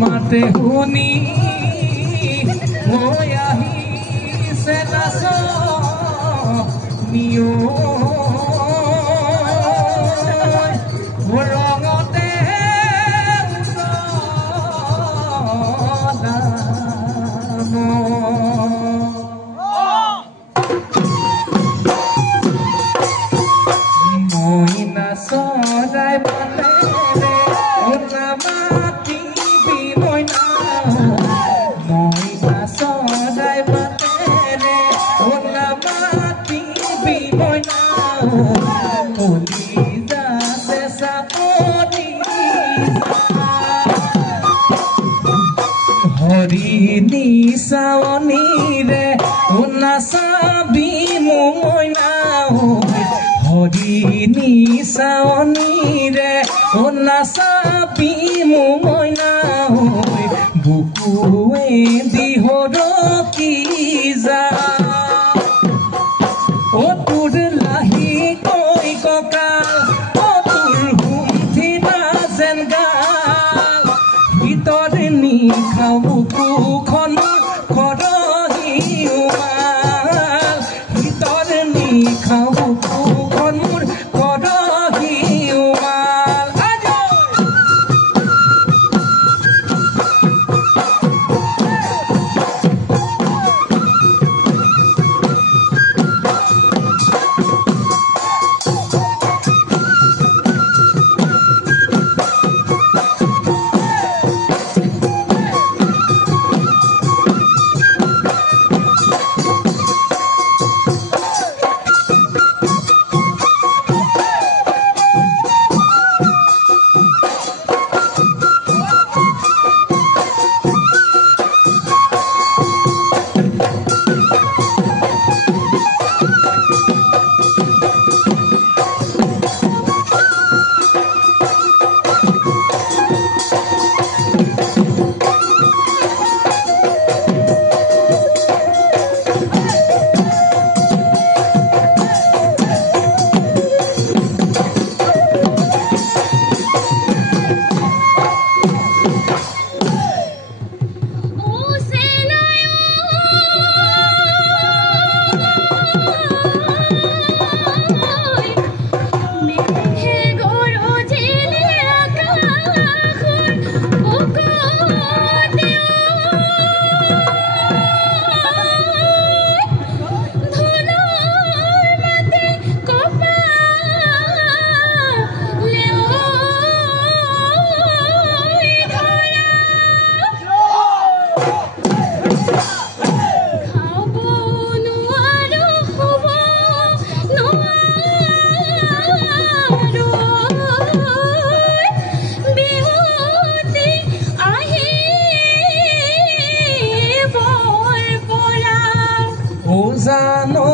মাতে শুনি মই আহিছে নাচনিও ৰঙতে মই নাচৰাই পাতেৰে হৰি নিচাৱনীৰে নাচাবি মইনা হৰি নিচাৱনীৰে নাচাবি মইনা বুকুৱে দিহৰ কি যা অ তোৰ লাহি কৈ কঁকাল অ তোৰ হুমঠিনা যেন গাল ভিতৰে নিখাও বুকুখন কৰহি উমাল ভিতৰে নিখাও বুকুখন মোৰ কৰহি উমাল জানো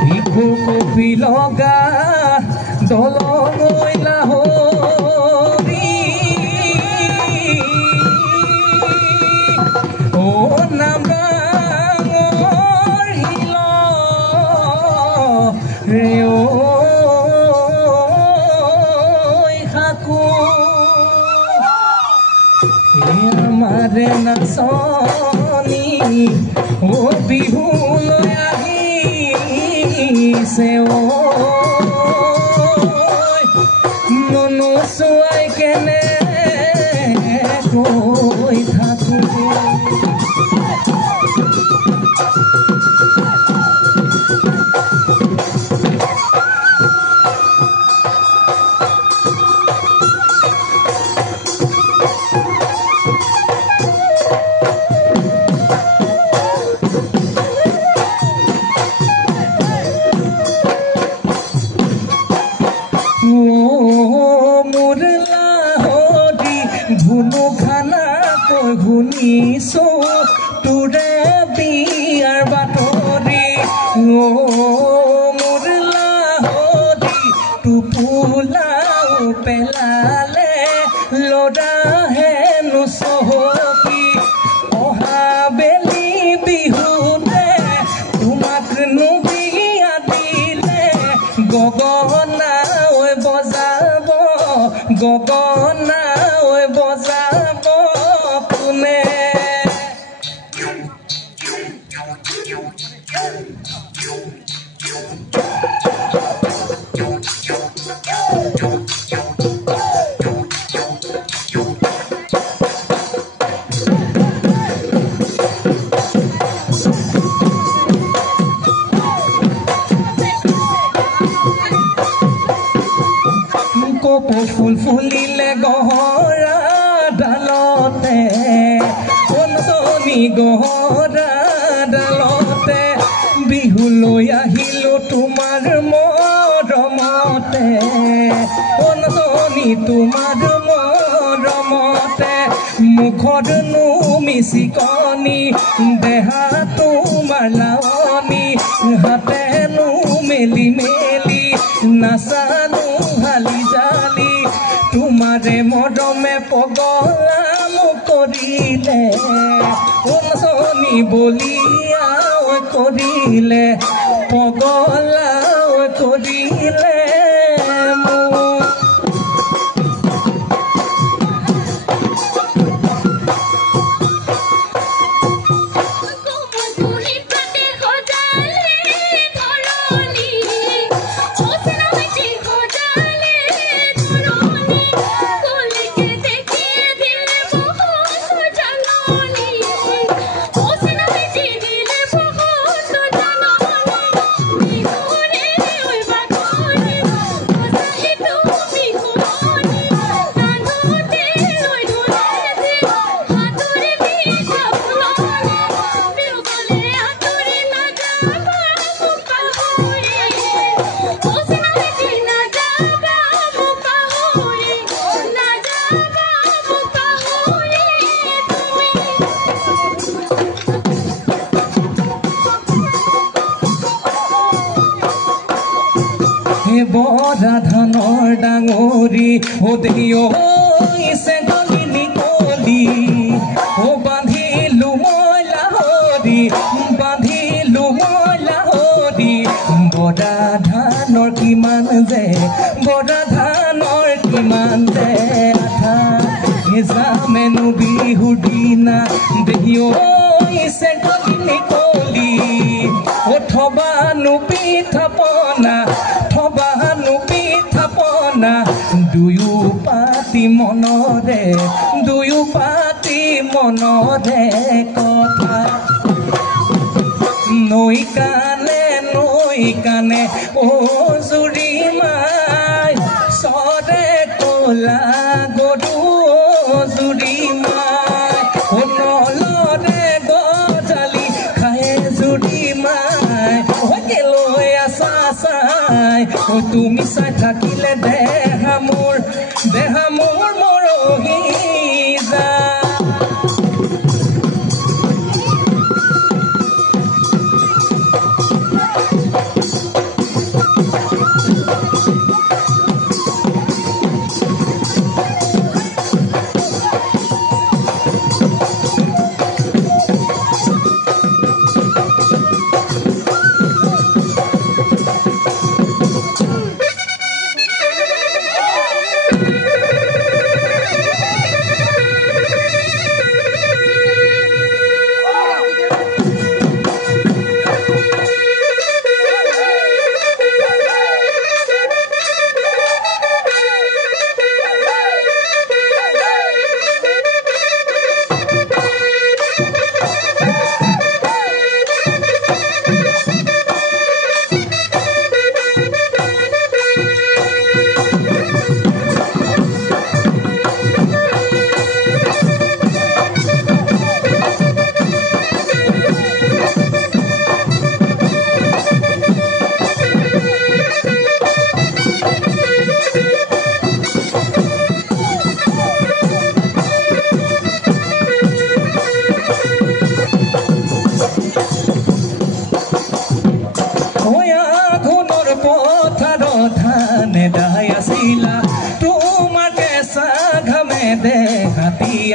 ভিকু কপি লগা দলঙৈ লাহৰি অ নামদাঙৰ হিল ৰে আমাৰে নাচনি ও বিহুলৈ আহিছে ও নচুৱাই কেনে কৈ থাকো ভুনু খানা কৈ শুনিছো তোৰে বিয়াৰ বাতৰি অ মোৰ লাহৰি টোপোলাও পেলালে লৰা হেনো চহকী অহা ফুল ফুলিলে গহৰা ডালতে নাচনী গহৰা ডালতে বিহুলৈ আহিলো তোমাৰ মৰমতে নাচনী তোমাৰ মৰমতে মুখত মিচিকনি দেহা তোমাৰ লাৱনি হাতেনো মেলি মেলি নাচানো হালি জালি তোমাৰে মৰমে পগলা মোক কৰিলে নাচনী বলিয়াও কৰিলে পগলাও কৰিলে বৰা ধানৰ ডাঙৰি দেছে গলিনি কলি বান্ধিলো মই লাহৰি বান্ধিলো মই লাহৰি বৰা ধানৰ কিমান যে বৰা ধানৰ কিমান যে আঠা যামেনো বিহুৰ দিনা দেছে গলিনি কলি থবানো পিঠা পনা থবানো পিঠা পনা দুয়ো পাতি মনৰে দুয়ো পাতি মনৰে কথা নৈ কানে অ জুৰি মাই চৰে কলা গৰু জুৰি মাই নলৰে গজালি খায়ে জুৰি মাই লৈ আছা চাই তুমি চাই থাকিলে দেহা মোৰ মৰহি যা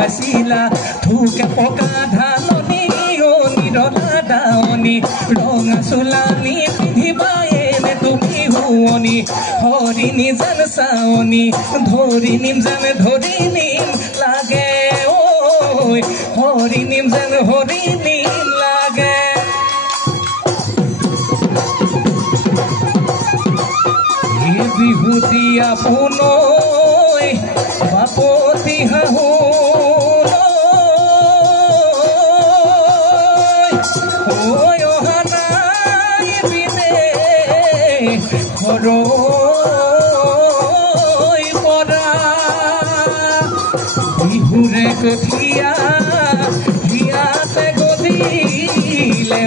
আছিলা থুকে পকা ধাননি নিৰলা দাৱনি ৰঙা চোলানি পিন্ধিবায়ে নে তুমি হুৱনি হৰি নিজান চাৱনি ধৰি নিম জান ধৰি নিম লাগে ঐ হৰি নিম জান হৰি নিম লাগে বিহুতি আপোনৈ বাপতি হাহু ঘৰৈ পৰা কঠিয়া হিয়াতে গজিলে